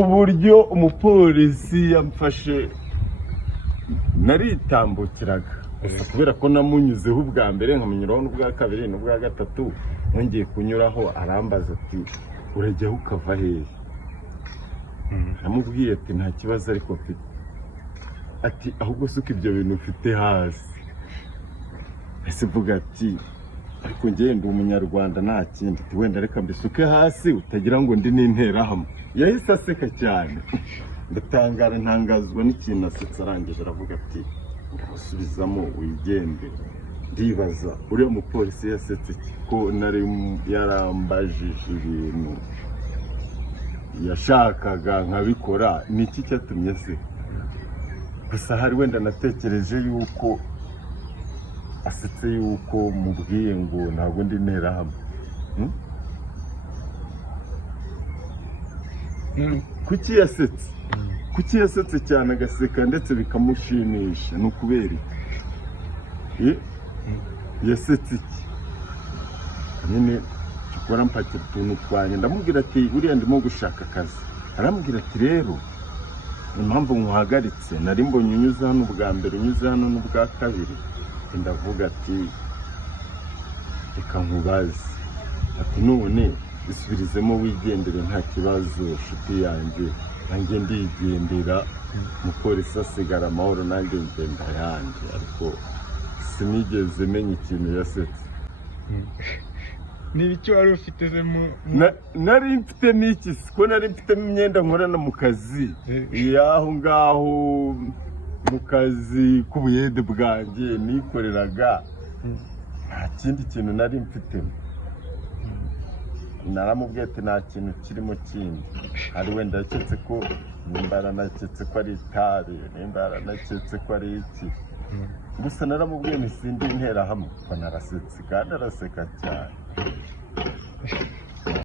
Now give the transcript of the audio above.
uburyo umupolisi yamfashe naritambukiraga gusa kubera ko namunyuzeho ubwa mbere nkamenyuraho n'ubwa kabiri n'ubwa gatatu nongeye kunyuraho arambaza ati urajyaho ukava hehe namubwiye ati nta kibazo ariko mfite ati ahubwo suka ibyo bintu ufite hasi ese vuga ati ariko njye ndi umunyarwanda nta kindi ati wenda reka mbisuke hasi utagira ngo ndi n'interahamwe yahise aseka cyane ndatangara ntangazwa n'ikintu asetsa arangije aravuga ati ngusubizamo wigende ndibaza uriya mupolisi yasetse ko nari yarambajije ibintu yashakaga nkabikora niki cyatumye se gusa hari wenda natekereje yuko asetse yuko mubwiye ngo ntabwo ndi nterahamwe kuki yasetse cyane agaseka ndetse bikamushimisha ni ukubera iki yasetse iki nyine gukora mpakira utuntu twanjye ndamubwira ati buriya ndimo gushaka akazi arambwira ati rero impamvu nkuhagaritse nari mbonye unyuze hano ubwa mbere unyuze hano n'ubwa kabiri ndavuga ati reka nkubaze ati none bisubirizemo wigendere nta kibazo nshuti yanjye nanjye ndigendera umupolisi asigara amahoro nanjye ngenda yanjye ariko sinigeze menya ikintu yasetse n'ibiki wari ufite nari mfite n'iki ko nari mfitemo imyenda nkorana mu kazi y'aho ngaho mu kazi k'ubuyede bwanjye nikoreraga nta kindi kintu nari mfitemo naramubwiye ati nta kintu kirimo kindi hari wenda yaketse ko nimba yaranaketse ko ari itabi nimba yaranaketse ko ari iki gusa naramubwiye nti sindi interahamwe ko narasetse kandi araseka cyane